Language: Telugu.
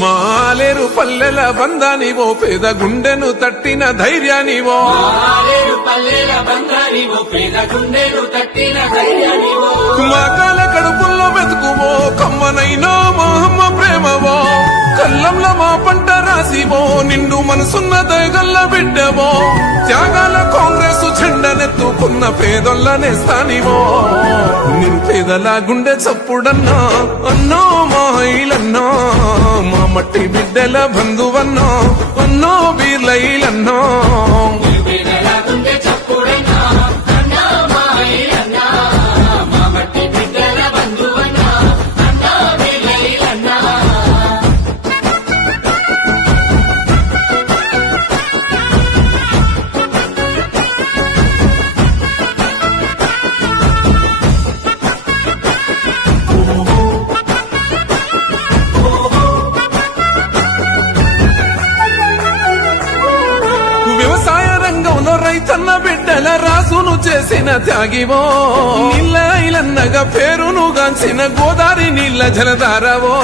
మాలేరు పల్లెల బంధానివో పేద గుండెను తట్టిన ధైర్యానివో మా కాల కడుపుల్లో వెతుకువో కమ్మనైనా మా అమ్మ ప్రేమవో కల్లంలో మా పంట రాసివో నిండు మనసున్న దయగల్ల బిడ్డవో త్యాగాల కాంగ్రెస్ చెండనెత్తుకున్న పేదొల్ల నేస్తానివో నిరుపేదల గుండె చప్పుడన్నా అన్నో మా హైలన్నా మా మట్టి బిడ్డల బంధువన్నో అన్నో బీర్లైలన్నో వ్యవసాయ రంగంలో రైతన్న బిడ్డల రాసును చేసిన త్యాగివో నీళ్ళ ఐలన్నగా పేరును గాంచిన గోదావరి నీళ్ళ జలధారవో